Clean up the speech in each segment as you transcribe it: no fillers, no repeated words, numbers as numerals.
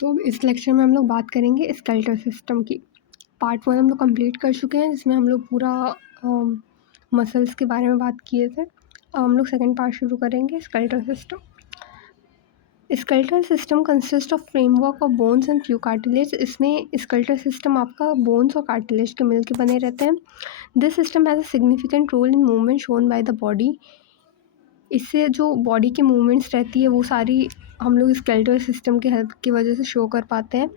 तो इस लेक्चर में हम लोग बात करेंगे स्केलेटल सिस्टम की। पार्ट 1 हम लोग कंप्लीट कर चुके हैं, जिसमें हम लोग पूरा मसल्स के बारे में बात किए थे। अब हम लोग सेकंड पार्ट शुरू करेंगे, skeletal system. Skeletal system consist of framework of bones and few cartilage. इसमें स्केलेटल सिस्टम आपका बोन्स और कार्टिलेज के मिलकर बने रहते हैं। This system has a significant role in movement shown by the body. इससे जो बॉडी की मूवमेंट्स रहती है वो सारी हम लोग स्केलेटल सिस्टम के हेल्प की वजह से शो कर पाते हैं।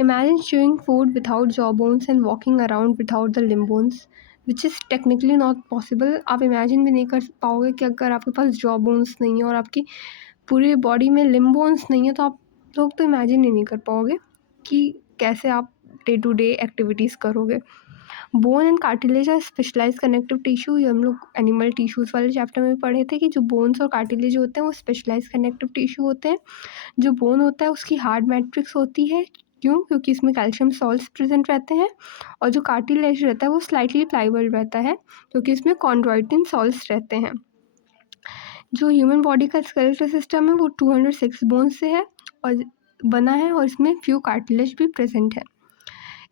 Imagine chewing food without jaw bones and walking around without the limb bones, which is technically not possible। आप इमेजिन भी नहीं कर पाओगे कि अगर आपके पास जॉ बोन्स नहीं है और आपकी पूरी बॉडी में लिम्ब बोन्स नहीं है, तो आप लोग तो इमेजिन ही नहीं कर पाओगे कि कैसे आप डे टू डे एक्टिविटीज़ करोगे। Bone and cartilage are specialise connective tissue. ये हम लोग एनिमल टिश्यूज़ वाले चैप्टर में पढ़े थे कि जो बोन्स और कार्टिलेज होते हैं वो स्पेशलाइज कनेक्टिव टिश्यू होते हैं। जो बोन होता है उसकी हार्ड मैट्रिक्स होती है, क्यों? क्योंकि इसमें कैल्शियम सॉल्ट्स प्रेजेंट रहते हैं। और जो कार्टिलेज रहता है वो स्लाइटली प्लाइबल रहता है, क्योंकि इसमें कॉन्ड्रॉइटिन सॉल्ट्स रहते हैं। जो ह्यूमन बॉडी का स्केलेटल सिस्टम है वो 206 बोन्स से है और बना है, और इसमें फ्यू कार्टिलेज भी प्रेजेंट है।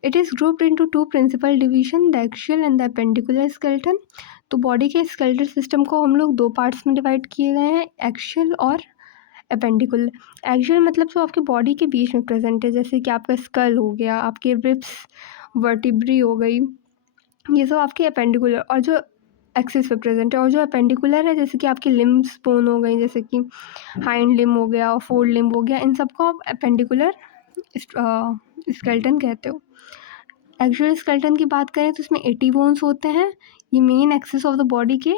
It is grouped into two principal division, the axial and the appendicular skeleton. तो बॉडी के स्केलेटल सिस्टम को हम लोग दो पार्ट्स में डिवाइड किए गए हैं, एक्शियल और एपेंडिकुलर। एक्शियल मतलब जो आपके बॉडी के बीच में प्रेजेंट है, जैसे कि आपका स्कल हो गया, आपके रिब्स, वर्टिब्री हो गई, ये सब आपके एपेंडिकुलर और जो एक्सिस पे प्रेजेंट है। और जो एपेंडिकुलर है, जैसे कि आपकी लिम्स बोन हो गई, जैसे कि हाइंड लिम्ब हो गया और फोर लिम्ब हो गया, इन सबको आप एपेंडिकुलर स्केलेटन कहते हो। एक्चुअल स्केलेटन की बात करें तो इसमें 80 बोन्स होते हैं। ये main axis of the body के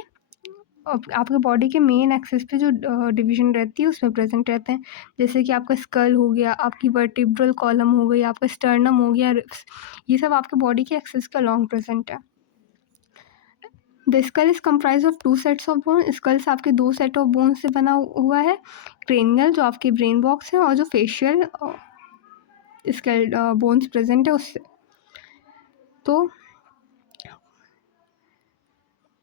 आपके बॉडी के मेन एक्सिस पे जो डिवीजन रहती है उसमें प्रेजेंट रहते हैं, जैसे कि आपका स्कल हो गया, आपकी वर्टिब्रल कॉलम हो गई, आपका स्टर्नम हो गया, रिब्स, ये सब आपके बॉडी के एक्सिस के अलॉन्ग प्रेजेंट है। The skull is comprise of two sets of bone. Skulls आपके दो सेट ऑफ बोन से बना हुआ है, क्रेनियल जो आपके ब्रेन बॉक्स है, और जो फेशियल स्कल बोन्स प्रेजेंट है उससे। तो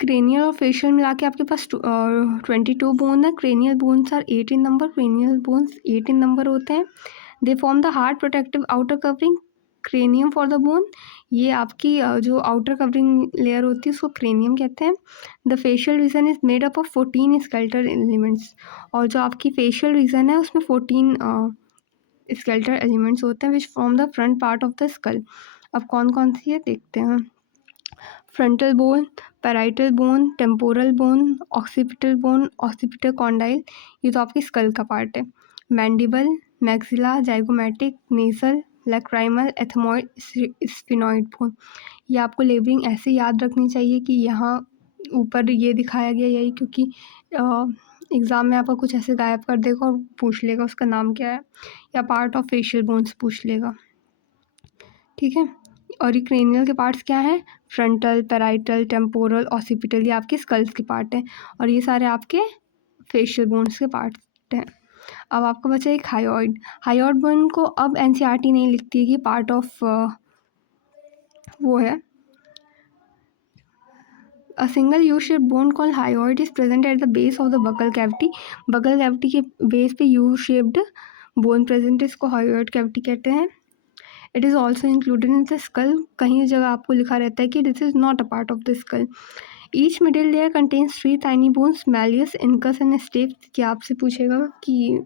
क्रेनियल और फेशियल मिला के आपके पास 22 बोन है। Cranial bones are 8 in number. Cranial bones 8 in number होते हैं। They form the hard protective outer covering cranium for the bone. ये आपकी जो आउटर कवरिंग लेयर होती है उसको क्रेनियम कहते हैं। The facial region is made up of 14 skeletal elements. और जो आपकी फेशियल रीजन है उसमें 14 स्केलेटल एलिमेंट्स होते हैं which form the front part of the skull. अब कौन कौन सी है देखते हैं। Frontal bone, parietal bone, temporal bone, occipital bone, occipital condyle, ये तो आपकी स्कल का पार्ट है। मैंडिबल, मैक्सिला, जाइगोमैटिक, नेसल, लैक्राइमल, एथमॉइड, स्फिनॉइड बोन। ये आपको लेबलिंग ऐसे याद रखनी चाहिए कि यहाँ ऊपर ये दिखाया गया यही, क्योंकि एग्ज़ाम में आपका कुछ ऐसे गायब कर देगा और पूछ लेगा उसका नाम क्या है, या पार्ट ऑफ फेशियल बोन्स पूछ लेगा। ठीक है। और ये क्रेनियल के पार्ट्स क्या हैं? फ्रंटल, पैराइटल, टेम्पोरल, ऑसिपिटल, ये आपके स्कल्स के पार्ट हैं, और ये सारे आपके फेशियल बोन्स के पार्ट हैं। अब आपको बचा एक हायोइड। हायोइड बोन को अब एनसीईआरटी नहीं लिखती है कि पार्ट ऑफ वो है। A single U-shaped bone called hyoid is present at the base of the buccal cavity। buccal cavity के बेस पे U-shaped bone present है, इसको hyoid cavity कहते हैं। It is also included in the skull. कहीं जगह आपको लिखा रहता है कि this is not a part of the skull. Each middle layer contains 3 tiny bones, malleus, incus and steps. क्या आपसे पूछेगा कि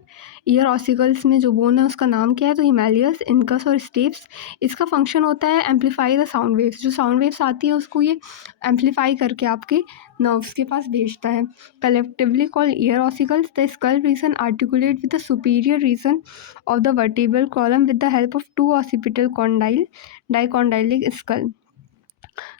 ईयर ऑसिकल्स में जो बोन है उसका नाम क्या है, तो हिमैलियस, इनकस और स्टेप्स। इसका फंक्शन होता है एम्पलीफाई द साउंड वेव्स। जो साउंड वेव्स आती है उसको ये एम्पलीफाई करके आपके नर्व्स के पास भेजता है। Collectively called ear ossicles, the skull region articulate with the superior region of the vertebral column with the help of two occipital condyle dicondylic skull।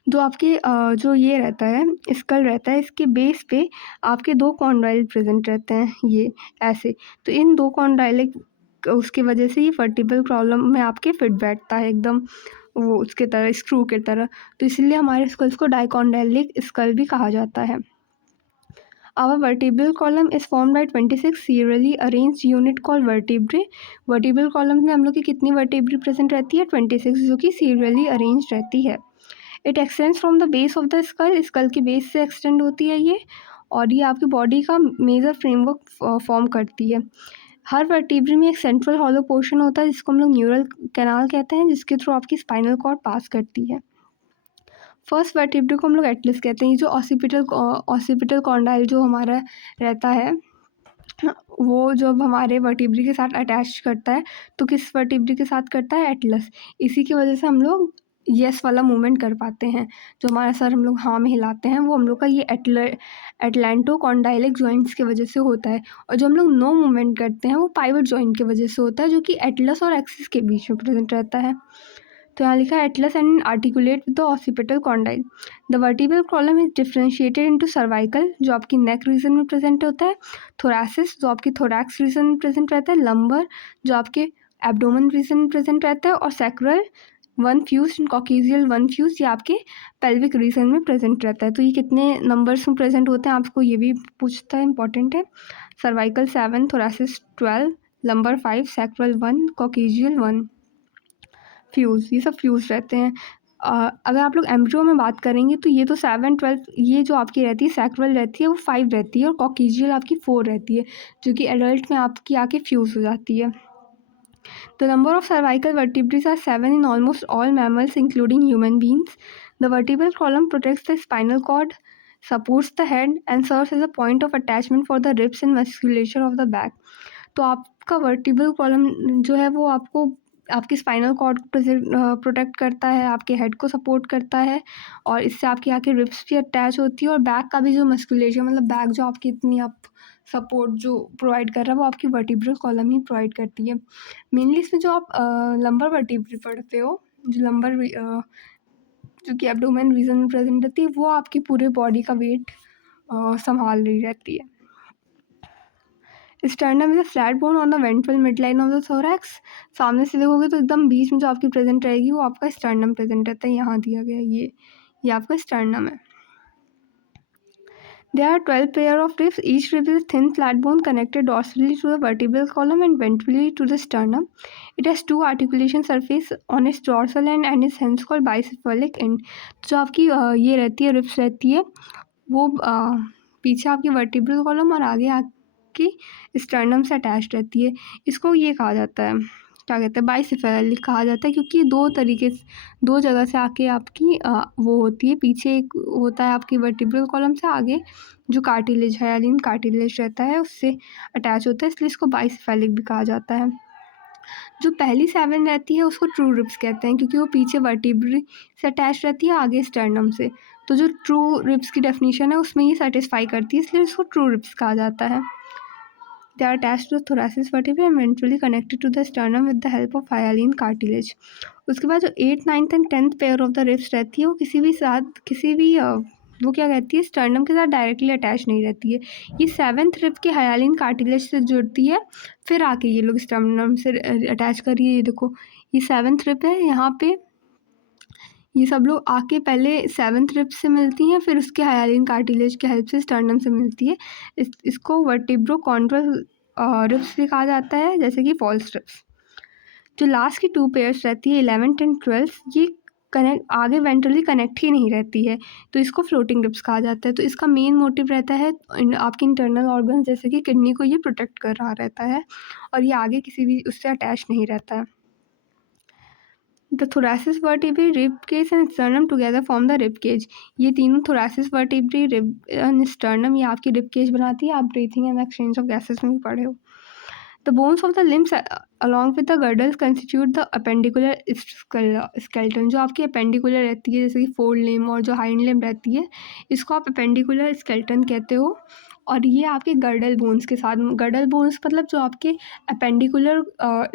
जो आपके जो ये रहता है स्कल रहता है, इसके बेस पे आपके दो कॉन्डाइल प्रेजेंट रहते हैं, ये ऐसे। तो इन दो कॉन्डाइलिक उसके वजह से ये वर्टिब्रल कॉलम में आपके फिट बैठता है एकदम वो उसके तरह, स्क्रू के तरह। तो इसलिए हमारे स्कल्स को डाइकॉन्डाइलिक स्कल भी कहा जाता है। Our vertebral column is formed by 26 serially arranged unit called vertebrae। vertebral column में हम लोग की कितनी vertebrae present रहती है? 26, जो कि serially arranged रहती है। It extends from the base of the skull। skull के base से extend होती है ये, और ये आपकी body का major framework form करती है। हर वर्टिब्रे में एक सेंट्रल हॉलो पोर्शन होता है जिसको हम लोग न्यूरल कैनाल कहते हैं, जिसके थ्रू आपकी स्पाइनल कॉर्ड पास करती है। फर्स्ट वर्टिब्रे को हम लोग एटलस कहते हैं। ये जो ऑसिपिटल कॉन्डाइल जो हमारा रहता है, वो जब हमारे वर्टिब्रे के साथ अटैच करता है तो किस वर्टिब्रे के साथ करता है? एटलस। इसी की वजह से हम लोग यस वाला मूवमेंट कर पाते हैं। जो हमारा सर हम लोग हाँ में हिलाते हैं वो हम लोग का ये एटलैंटोकॉन्डाइलिक जॉइंट्स की वजह से होता है। और जो हम लोग नो मूवमेंट करते हैं वो पाइवट जॉइंट की वजह से होता है, जो कि एटलस और एक्सिस के बीच में प्रेजेंट रहता है। तो यहाँ लिखा है Atlas and articulate with the occipital condyle. The vertebral column is differentiated into cervical जो आपकी नेक रीजन में प्रेजेंट होता है, थोरैसिस जो आपकी थोरैक्स रीजन में प्रेजेंट रहता है, लंबर जो आपके एब्डोमेन रीजन में प्रेजेंट रहता है, और sacral one fuse coccygeal one fuse ये आपके पेल्विक रीजन में प्रेजेंट रहता है। तो ये कितने नंबर्स में प्रेजेंट होते हैं आपको ये भी पूछता है, इंपॉर्टेंट है। सर्वाइकल 7, थोरैसिस 12, लंबर 5, सैक्रल 1, कॉकेजियल 1 फ्यूज़, ये सब फ्यूज़ रहते हैं। अगर आप लोग एम्ब्रियो में बात करेंगे तो ये तो 7, 12 ये जो आपकी रहती है सैक्रल रहती है वो 5 रहती है, और कॉकेजियल आपकी 4 रहती है, जो कि एडल्ट में आपकी आके फ्यूज़ हो जाती है। The number of cervical vertebrae are 7 in almost all mammals, including human beings. The vertebral column protects the spinal cord, supports the head, and serves as a point of attachment for the ribs and musculature of the back. तो आपका vertebral column जो है वो आपको आपकी spinal cord को protect करता है, आपके हेड को सपोर्ट करता है, और इससे आपकी आके रिब्स भी अटैच होती है, और बैक का भी जो मस्कुलेचर मतलब बैक जो आपकी इतनी आप सपोर्ट जो प्रोवाइड कर रहा है वो आपकी वर्टिब्रल कॉलम ही प्रोवाइड करती है। मेनली इसमें जो आप लंबर वर्टिब्रे पढ़ते हो, जो लंबर जो कि एब्डोमेन रीजन में प्रेजेंट रहती है, वो आपकी पूरे बॉडी का वेट संभाल रही रहती है। Sternum is a flat bone on the ventral midline of the thorax. सामने से देखोगे तो एकदम बीच में जो आपकी प्रेजेंट रहेगी वो आपका स्टर्नम प्रेजेंट रहता है, यहाँ दिया गया ये आपका स्टर्नम है। There are 12 pair of ribs. Each rib is a thin flat bone connected dorsally to the vertebral column and ventrally to the sternum. It has two articulation surface on its dorsal end and is hence called bicephalic end. जो आपकी ये रहती है ribs रहती है वो पीछे आपकी वर्टिब्रल कॉलम और आगे आपकी स्टर्नम से अटैच रहती है। इसको ये कहा जाता है, क्या कहते हैं, बाइसेफेलिक कहा जाता है, क्योंकि दो जगह से आके आपकी वो होती है। पीछे एक होता है आपकी वर्टिब्रल कॉलम से, आगे जो कार्टिलेज हायालिन कार्टिलेज रहता है उससे अटैच होता है, इसलिए इसको बाइसेफेलिक भी कहा जाता है। जो पहली 7 रहती है उसको ट्रू रिब्स कहते हैं, क्योंकि वो पीछे वर्टिब्रे से अटैच रहती है, आगे स्टर्नम से। तो जो ट्रू रिब्स की डेफिनेशन है उसमें ये सेटिस्फाई करती है, इसलिए इसको ट्रू रिब्स कहा जाता है। They are attached to the thoracic vertebrae and ventrally connected to the sternum with the help of hyaline cartilage. उसके बाद जो 8th, 9th and 10th pair of the ribs रहती है वो किसी भी वो क्या कहती है स्टर्नम के साथ डायरेक्टली अटैच नहीं रहती है। ये 7th रिब के हायालिन कार्टिलेज से जुड़ती है, फिर आके ये लोग स्टर्नम से अटैच करिए। ये देखो ये 7th रिब है, यहाँ पे ये सब लोग आके पहले 7th रिब से मिलती हैं, फिर उसके हायालिन कार्टिलेज के हेल्प से स्टर्नम से मिलती है। इसको वर्टिब्रोकॉन्ड्रल रिब्स भी कहा जाता है, जैसे कि फॉल्स रिब्स। जो लास्ट की 2 पेयर्स रहती है 11th एंड 12th, ये कनेक्ट आगे वेंट्रली कनेक्ट ही नहीं रहती है, तो इसको फ्लोटिंग रिब्स कहा जाता है। तो इसका मेन मोटिव रहता है आपके इंटरनल ऑर्गन जैसे कि किडनी को ये प्रोटेक्ट कर रहा रहता है, और ये आगे किसी भी उससे अटैच नहीं रहता है। The thoracic vertebrae, rib cage and sternum together form the rib cage. ये तीनों thoracic vertebrae, rib and sternum ये आपकी rib cage बनाती है। आप breathing and exchange of gases में भी पढ़े हो। The bones of the limbs along with the girdles constitute the appendicular skeleton. जो आपकी appendicular रहती है जैसे कि fold limb और जो hind limb रहती है इसको आप appendicular skeleton कहते हो। और ये आपके गर्डल बोन्स के साथ, गर्डल बोन्स मतलब जो आपके अपेंडिकुलर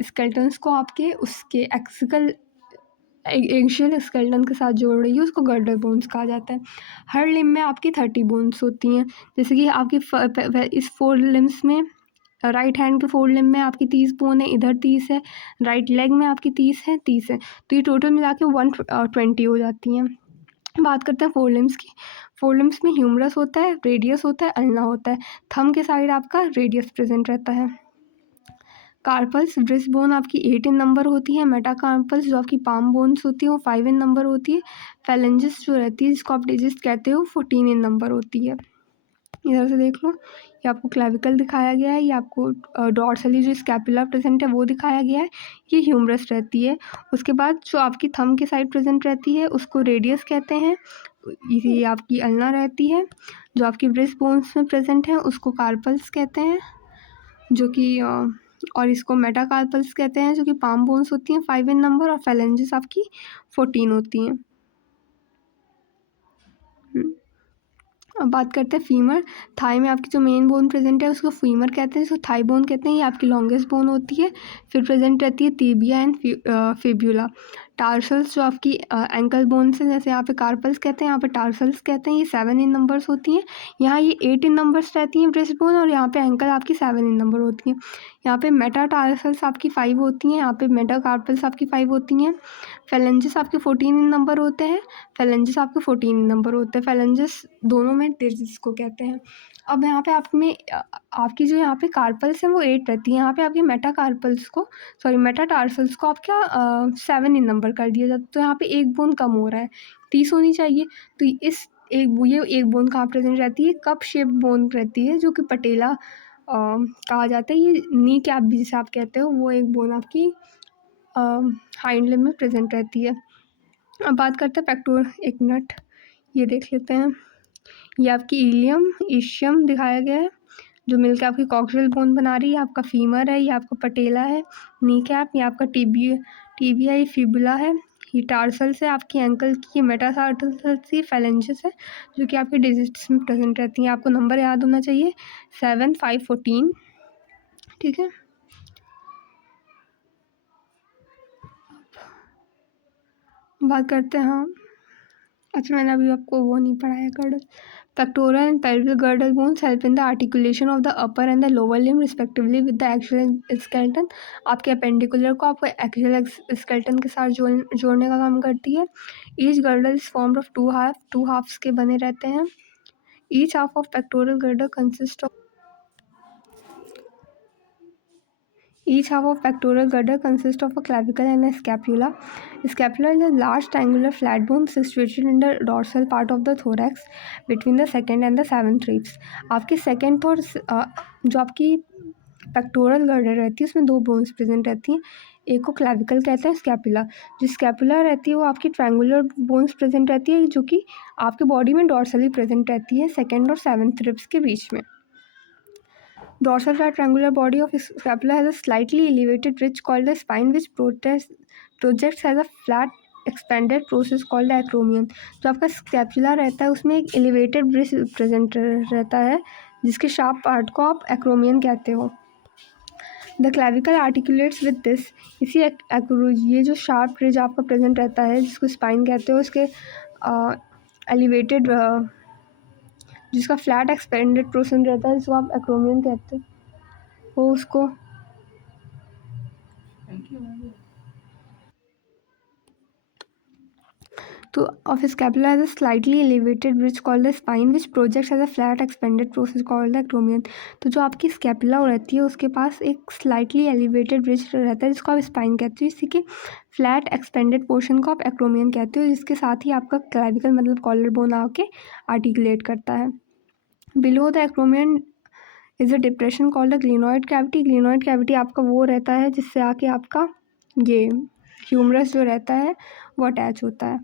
स्केल्टन्स को आपके उसके एक्सिकल एक्सियल स्केलेटन के साथ जोड़ रही है उसको गर्डल बोन्स कहा जाता है। हर लिम्ब में आपकी 30 बोन्स होती हैं, जैसे कि आपकी इस 4 लिम्स में राइट हैंड के 4 लिम्ब में आपकी 30 बोन है, इधर 30 है, राइट लेग में आपकी 30 है, तो ये टोटल मिला के 120 हो जाती हैं। बात करते हैं 4 लिम्स की। 4 लिम्स में ह्यूमरस होता है, रेडियस होता है, अल्ना होता है। थंब के साइड आपका रेडियस प्रेजेंट रहता है। कार्पल्स ब्रिस्ट बोन आपकी 8 इन नंबर होती है। मेटाकार्पल्स जो आपकी पाम बोन्स होती है वो 5 इन नंबर होती है। फैलेंजिस जो रहती है जिसको आप डिजिस्ट कहते हो 14 इन नंबर होती है। इधर से देख लो, ये आपको क्लेविकल दिखाया गया है, ये आपको डॉर्सली जो स्कैपुला प्रेजेंट है वो दिखाया गया है, ये ह्यूमरस रहती है। उसके बाद जो आपकी थंब की साइड प्रेजेंट रहती है उसको रेडियस कहते हैं, ये आपकी अल्ना रहती है। जो आपकी ब्रेस्ट बोन्स में प्रेजेंट है उसको कार्पल्स कहते हैं, जो कि और इसको मेटाकार्पल्स कहते हैं, जो कि पाम बोन्स होती हैं 5 इन नंबर, और फेलेंजेस आपकी 14 होती हैं। अब बात करते हैं फीमर। थाई में आपकी जो मेन बोन प्रेजेंट है उसको फीमर कहते हैं, जिसको थाई बोन कहते हैं, ये आपकी लॉन्गेस्ट बोन होती है। फिर प्रेजेंट रहती है टिबिया एंड फिब्यूला। टार्सल्स जो आपकी एंकल बोन से, जैसे यहाँ पे कार्पल्स कहते हैं, यहाँ पे टार्सल्स कहते हैं, ये 7 इन नंबर्स होती हैं। यहाँ ये 8 इन नंबर्स रहती हैं ब्रेस्ट बोन, और यहाँ पे एंकल आपकी 7 इन नंबर होती हैं। यहाँ पे मेटाटार्सल्स आपकी 5 होती हैं, यहाँ पे मेटाकार्पल्स आपकी 5 होती हैं। फेलेंजेस आपके 14 इन नंबर होते हैं, फेलेंजेस आपके 14 इन नंबर होते हैं। फेलेंजेस दोनों में डिजिट्स को कहते हैं। अब यहाँ पे आप में आपकी जो यहाँ पे कार्पल्स हैं वो 8 रहती है, यहाँ पे आपकी मेटाटार्सल्स को आप क्या 7 इन नंबर कर दिया जाता है, तो यहाँ पे एक बोन कम हो रहा है, 30 होनी चाहिए। तो ये एक बोन कहाँ प्रेजेंट रहती है, कप शेप बोन रहती है, जो कि पटेला कहा जाता है। ये नी कैप भी जिसे आप कहते हो, वो एक बोन आपकी हाइंड लिम्ब में प्रेजेंट रहती है। अब बात करते हैं पेक्टोरल, एक मिनट ये देख लेते हैं। ये आपकी इलियम इशियम दिखाया गया है, जो मिलकर आपकी कॉक्सियल बोन बना रही है। आपका फीमर है, ये आपका पटेला है। नी कैप, ये आपका टीबिया, ये फिबुला है। ये टार्सल्स है आपकी एंकल की, ये मेटाटार्सल्स, ये फेलेंजेस है, जो कि आपके डिजिट्स में प्रेजेंट रहती हैं। आपको नंबर याद होना चाहिए 7, 5, 14, ठीक है। बात करते हैं, हाँ अच्छा मैंने अभी आपको वो नहीं पढ़ाया girdle. Pectoral and pelvic girdle bones help in the articulation of the upper and the lower limb respectively with the axial skeleton। आपके अपेंडिकुलर को आपको एक्सियल स्केलेटन के साथ जोड़ने का काम करती है। Each girdle is formed of two halves के बने रहते हैं। Each half of pectoral girdle consist of Each half of pectoral girdle consists of a clavicle and a scapula. Scapula is a large triangular flat bone situated in the dorsal part of the thorax between the second and the seventh ribs। आपकी second और जो आपकी pectoral girdle रहती है उसमें दो bones present रहती हैं। एक को क्लैविकल कहते हैं, स्कैपुला। जो स्कैपुला रहती है वो आपकी ट्रायंगुलर बोन्स प्रेजेंट रहती है, जो कि आपके बॉडी में डॉर्सली प्रेजेंट रहती है सेकेंड और सेवन्थ रिब्स के बीच में। Dorsal flat triangular body of scapula has a slightly elevated ridge called the spine, which projects as a flat expanded process called the acromion। जो आपका स्कैपुला रहता है उसमें एक एलिवेटेड ब्रिज प्रेजेंट रहता है, जिसके शार्प पार्ट को आप एक्रोमियन कहते हो। The clavicle articulates with this, इसी ये जो शार्प रिज आपका प्रेजेंट रहता है जिसको स्पाइन कहते हो, उसके एलिवेटेड जिसका फ्लैट एक्सपेंडेड पोर्शन रहता है, जिसको आप एक्रोमियन कहते हो उसको। तो of scapula has a slightly elevated ridge called the spine which projects as a flat expanded process called the acromion। तो जो आपकी स्कैपुला रहती है उसके पास एक स्लाइटली एलिवेटेड रिज रहता है जिसको आप स्पाइन कहते हो, इसी के फ्लैट एक्सपेंडेड पोर्शन को आप एक्रोमियन कहते हो, जिसके साथ ही आपका क्लैविकल मतलब कॉलर बोन आके आर्टिकुलेट करता है। Below the acromion is a depression called the glenoid cavity. Glenoid cavity आपका वो रहता है जिससे आके आपका ये ह्यूमरस जो रहता है वो अटैच होता है,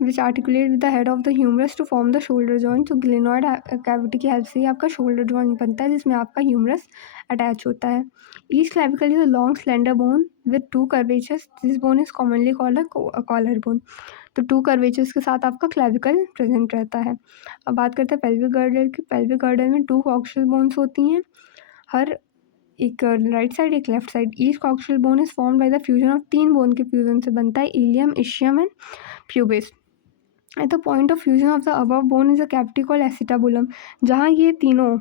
which articulate with the head of the humerus to form the shoulder joint. तो ग्लिनॉइड कैविटी की हेल्प से ही आपका शोल्डर जॉइंट बनता है, जिसमें आपका ह्यूमरस अटैच होता है। Each clavicle is a long slender bone with 2 curvatures. This bone is commonly called a collar bone. तो 2 कर्वेचर्स के साथ आपका क्लैविकल प्रेजेंट रहता है। अब बात करते हैं पेल्विक गर्डल की। पेल्विक गर्डल में 2 कॉक्सियल बोन्स होती हैं, हर एक राइट साइड एक left side. Each coxal bone is form by the fusion of 3 bone के फ्यूजन से बनता है, ilium, ischium and pubis. At the point of fusion of the above bone is a cavity called acetabulum. जहाँ ये तीनों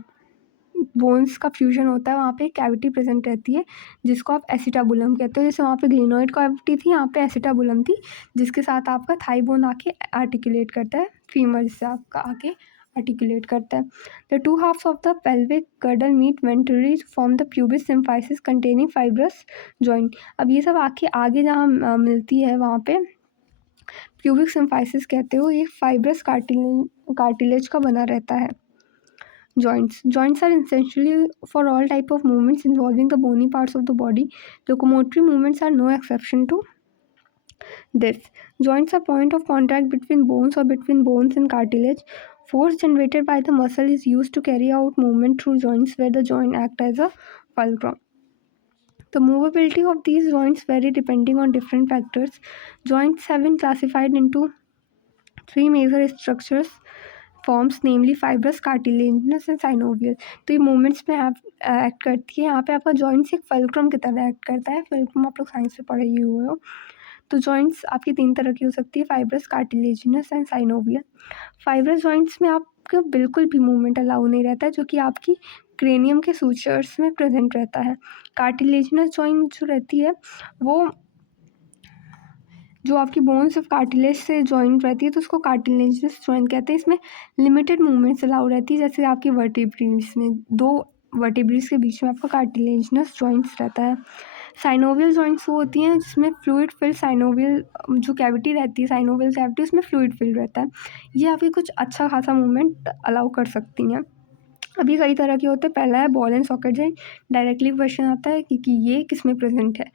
bones का fusion होता है वहाँ पे एक कैविटी प्रेजेंट रहती है जिसको आप एसिटाबुलम कहते हो। जैसे वहाँ पे ग्लिनॉइड कैविटी थी, यहाँ पे एसिटाबुलम थी, जिसके साथ आपका थाई बोन आके आर्टिकुलेट करता है, फीमर जिससे आपका आके आर्टिकुलेट करता है। The 2 halves of the pelvic girdle meet ventrally to form the pubis symphysis containing fibrous joint। अब ये सब आके आगे जहाँ मिलती है वहाँ पे प्यूबिक सिम्फाइसिस कहते हो, ये फाइब्रस कार्टिलेज का बना रहता है। Joints are essential for all type of movements involving the bony parts of the body. Locomotory movements are no exception to this. Joints are point of contact between bones or between bones and cartilage. Force generated by the muscle is used to carry out movement through joints where the joint act as a fulcrum. The movability of these joints vary depending on different factors. Joints have been classified into three major structures forms namely fibrous, cartilaginous and synovial. तो ये movements में आप act करती है। यहाँ पे आपका joints एक फल्क्रम की तरह एक्ट करता है। फल्क्रम आप लोग साइंस में पढ़े ही हुए हो। तो जॉइंट्स आपकी तीन तरह की हो सकती है, fibrous, cartilaginous and synovial. Fibrous joints में आपका बिल्कुल भी मूवमेंट अलाउ नहीं रहता है, जो कि आपकी क्रेनियम के सूचर्स में प्रेजेंट रहता है। कार्टिलेजिनस जॉइंट जो रहती है वो जो आपकी बोन्स ऑफ कार्टिलेज से जॉइंट रहती है, तो उसको कार्टिलेजिनस जॉइंट कहते हैं। इसमें लिमिटेड मूवमेंट्स अलाउ रहती है, जैसे आपकी वर्टिब्रीज में दो वर्टिब्रीज के बीच में आपका कार्टिलेजिनस जॉइंट्स रहता है। साइनोवियल जॉइंट्स वो होती हैं जिसमें फ्लूइड फिल साइनोवियल जो कैविटी रहती है, साइनोवियल कैविटी, उसमें फ्लूइड फिल रहता है। ये आपकी कुछ अच्छा खासा मूवमेंट अलाउ कर सकती हैं। अभी कई तरह के होते हैं। पहला है ball and socket joint. Directly question आता है कि ये किस में प्रेजेंट है,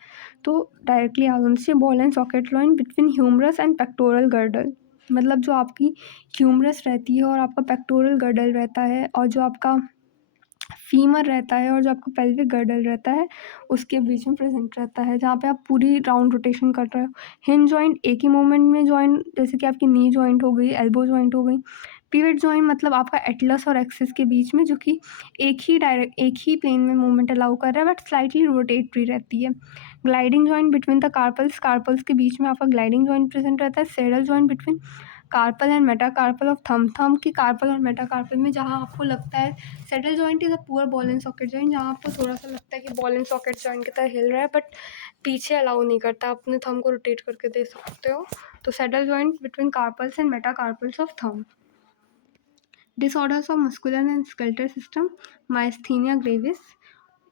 तो डायरेक्टली आ से ball and socket joint between humerus and pectoral girdle. मतलब जो आपकी ह्यूमरस रहती है और आपका पेक्टोरल गर्डल रहता है, और जो आपका फीमर रहता है और जो आपका पेल्विक गर्डल रहता है, उसके बीच में प्रेजेंट रहता है, जहाँ पे आप पूरी राउंड रोटेशन कर रहे हो। हिंज जॉइंट एक ही मोमेंट में जॉइंट, जैसे कि आपकी नी जॉइंट हो गई, एल्बो जॉइंट हो गई। पिवट जॉइंट मतलब आपका एटलस और एक्सिस के बीच में, जो कि एक ही प्लेन में मूवमेंट अलाउ कर रहा है, बट स्लाइटली रोटेटरी रहती है। Gliding joint between the carpals के बीच में आपका ग्लाइडिंग जॉइंट प्रेजेंट रहता है। Saddle joint between carpal and metacarpal of thumb की कार्पल और मेटाकार्पल में, जहाँ आपको लगता है saddle joint is a poor ball and socket joint, जहाँ आपको थोड़ा सा लगता है कि बॉल एंड सॉकेट जॉइंट की तरह हिल रहा है, बट पीछे अलाउ नहीं करता, आप अपने थंब को रोटेट करके दे सकते हो। तो saddle joint between carpals and metacarpals of thumb. Disorders of muscular and skeletal system, myasthenia gravis,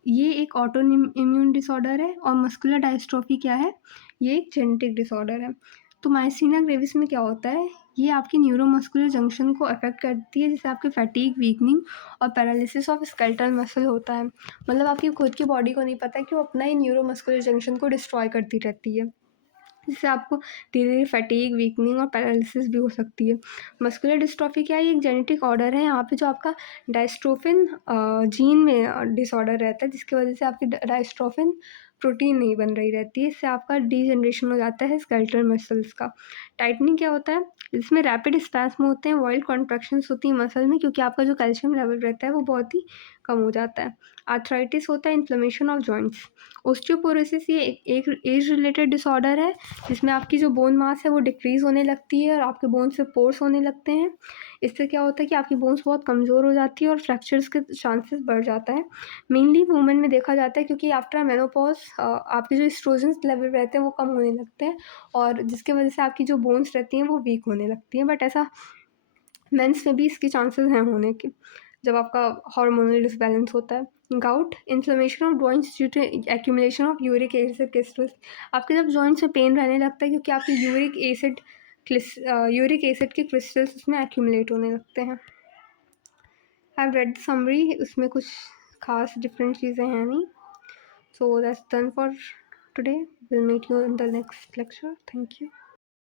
ये एक ऑटो इम्यून डिसऑर्डर है। और मस्कुलर डायस्ट्रोफी क्या है, ये एक जेनेटिक डिसऑर्डर है। तो माइस्थीनिया ग्रेविस में क्या होता है, ये आपकी न्यूरोमस्कुलर जंक्शन को अफेक्ट करती है, जिससे आपके फैटीग, वीकनिंग और पैरालिसिस ऑफ स्केलेटल मसल होता है। मतलब आपकी खुद की बॉडी को नहीं पता कि वो अपना ही न्यूरोमस्कुलर जंक्शन को डिस्ट्रॉय करती रहती है, जिससे आपको धीरे धीरे फैटीग, वीकनिंग और पैरालिसिस भी हो सकती है। मस्कुलर डिस्ट्रॉफी क्या है, ये एक जेनेटिक ऑर्डर है। यहाँ पे जो आपका डायस्ट्रोफिन जीन में डिसऑर्डर रहता है, जिसकी वजह से आपकी डायस्ट्रोफिन प्रोटीन नहीं बन रही रहती है, इससे आपका डीजनरेशन हो जाता है स्केलेटल मसल्स का। टाइटनिंग क्या होता है, इसमें रैपिड स्पैस्म होते हैं, वाइल्ड कॉन्ट्रैक्शंस होती हैं मसल में, क्योंकि आपका जो कैल्शियम लेवल रहता है वो बहुत ही कम हो जाता है। आर्थराइटिस होता है, इन्फ्लेमेशन ऑफ जॉइंट्स। ओस्टियोपोरोसिस ये एक एज रिलेटेड डिसऑर्डर है, जिसमें आपकी जो बोन मास है वो डिक्रीज़ होने लगती है और आपके बोन्स से पोर्स होने लगते हैं। इससे क्या होता है कि आपकी बोन्स बहुत कमज़ोर हो जाती है और फ्रैक्चर्स के चांसेस बढ़ जाता है। मेनली वुमेन में देखा जाता है, क्योंकि आफ्टर मेनोपॉज आपके जो एस्ट्रोजन लेवल रहते हैं वो कम होने लगते हैं, और जिसके वजह से आपकी जो बोन्स रहती हैं वो वीक होने लगती हैं। बट ऐसा मेंस में भी इसके चांसेस हैं होने के, जब आपका हार्मोनल डिसबैलेंस होता है। Gout, inflammation of joints due to accumulation of uric acid crystals. आपके जब जॉइंट्स में पेन रहने लगता है, क्योंकि आपके यूरिक एसिड के क्रिस्टल्स उसमें एक्यूमुलेट होने लगते हैं। आई हैव रेड समरी, उसमें कुछ खास डिफरेंट चीज़ें हैं नहीं। So that's done for today, will meet you in the next lecture. Thank you.